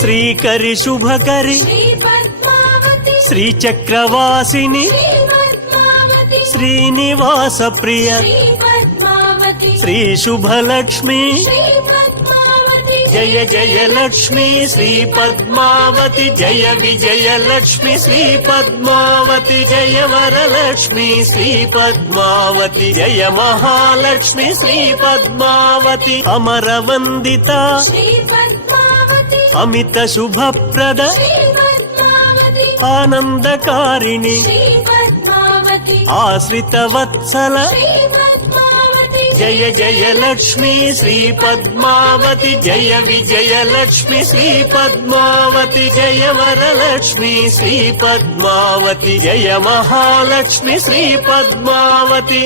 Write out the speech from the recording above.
Srikari Shubhakari శ్రీచక్రవాసిని Srinivasa Priya Shri Subhalakshmi Jaya Jaya Lakshmi Shri Padmavati Jaya Vijaya Lakshmi Shri Padmavati Jaya Varalakshmi Shri Padmavati Jaya Mahalakshmi Shri Padmavati Amara వందిత Amit Subhaprada ఆనందకారిణి Ashrita Vatsala Jaya Jaya Lakshmi Shri Padmavati Jaya Vijaya Lakshmi Shri Padmavati Jaya Varalakshmi Shri Padmavati Jaya Mahalakshmi Shri Padmavati